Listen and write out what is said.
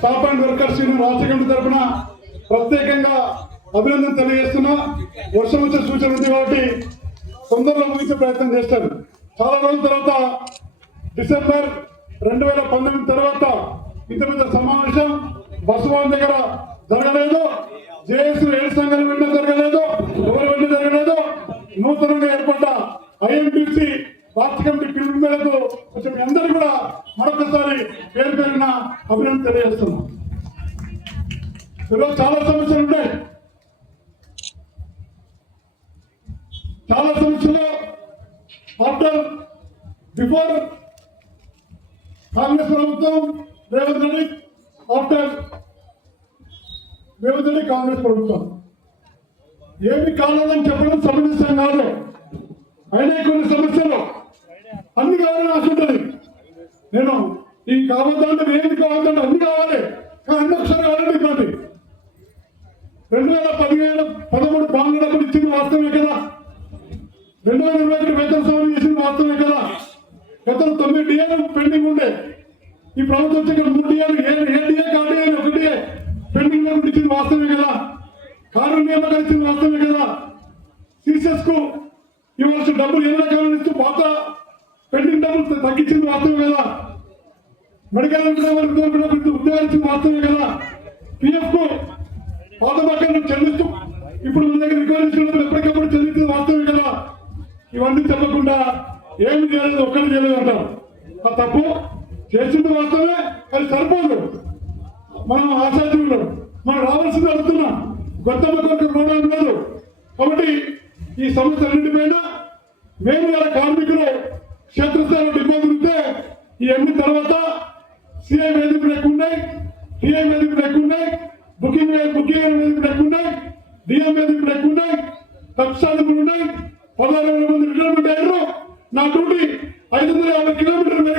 Staff and workers union రాష్ట్ర committee తరఫున ప్రత్యేకంగా అభినందన తెలియజేస్తున్నా. వర్షం వచ్చే సూచన ఉంది కాబట్టి తొందరలో ముగించే ప్రయత్నం చేస్తారు. చాలా రోజుల తర్వాత డిసెంబర్ 2019 తర్వాత ఇంత పెద్ద సమావేశం బసవాన్ దగ్గర జరగలేదు. జేఏసీ 7 సంఘాల వెంట జరగలేదు, ఎవరి వెంట జరగలేదు. నూతనంగా ఏర్పడ్డ ఐఎంటీసీ రాష్ట్ర కమిటీ పిలుపు మేరకు కొంచెం అందరూ కూడా మరొకసారి పేరు పేరున అభినందన తెలియజేస్తున్నాం. ఈరోజు చాలా సమస్యలు ఉన్నాయి. చాలా సమస్యలు బిఫోర్ కాంగ్రెస్ ప్రభుత్వం రేవంత్ రెడ్డి, ఆఫ్టర్ రేవంత్ రెడ్డి కాంగ్రెస్ ప్రభుత్వం ఏమి కావాలని చెప్పడం సమంజసం కాదు. అయినా కొన్ని సమస్యలు అన్ని కావాలని ఆశ ఉంటుంది. నేను ఈ కావద్దంటే ఏది కావద్దంటే అన్ని కావాలి, కానీ అన్ని ఒకసారి కావాలంటే ఇబ్బంది. 2013 బాండ్ల డబ్బులు ఇచ్చింది వాస్తవమే కదా. 2021 వేతన సవరణ చేసింది వాస్తవమే కదా. గతంలో 9 డిఏలు పెండింగ్ ఉండే. ఈ ప్రభుత్వం వచ్చి ఇక్కడ 3 డిఏలు, ఏ డిఏ కాదు, 1 డిఏ పెండింగ్ లో ఇచ్చింది వాస్తవమే కదా. కారు నియామకాలు ఇచ్చింది వాస్తవమే కదా. సిసిఎస్ కు ఇవ్వాల్సిన డబ్బులు 7 రకాలను ఇస్తూ పాత పెండింగ్ డబ్బులు తగ్గించింది వాస్తవమే కదా. మెడికల్ ఉద్యోగాలు ఇచ్చింది వాస్తవమే కదా. పిఎఫ్ కు పాత బకాయిలు చెల్లిస్తూ ఇప్పుడు మన దగ్గర రికవరీ ఎప్పటికప్పుడు చెల్లించింది వాస్తవమే కదా. ఇవన్నీ చెప్పకుండా ఏమి చేయలేదు, ఒక్కరు చేయలేదు అంటారు. ఆ తప్పు చేసింది వాస్తవమే, అది సరిపోదు. మనం ఆశాజీవులు, మనం రావాల్సింది అడుగుతున్నాం. గొప్ప ప్రోగ్రాం లేదు. కాబట్టి ఈ సమస్యలన్నింటిపైన మేము ఇలా కార్మికులు క్షేత్రస్థాయిలో ఇబ్బందులు ఉంటే ఇవన్నీ తర్వాత సిఐ వేదికలు ఎక్కువ ఉన్నాయి, టిఐ వేదికలు ఎక్కువ ఉన్నాయి, బుకింగ్ వేదికలు ఎక్కువ ఉన్నాయి, డిఎం వేదికలు ఎక్కువ ఉన్నాయి, తప్సాదుకులు ఉన్నాయి. 16,000 మంది రిటైర్మెంట్ అయ్యారు. నా డ్యూటీ 550 కిలోమీటర్లు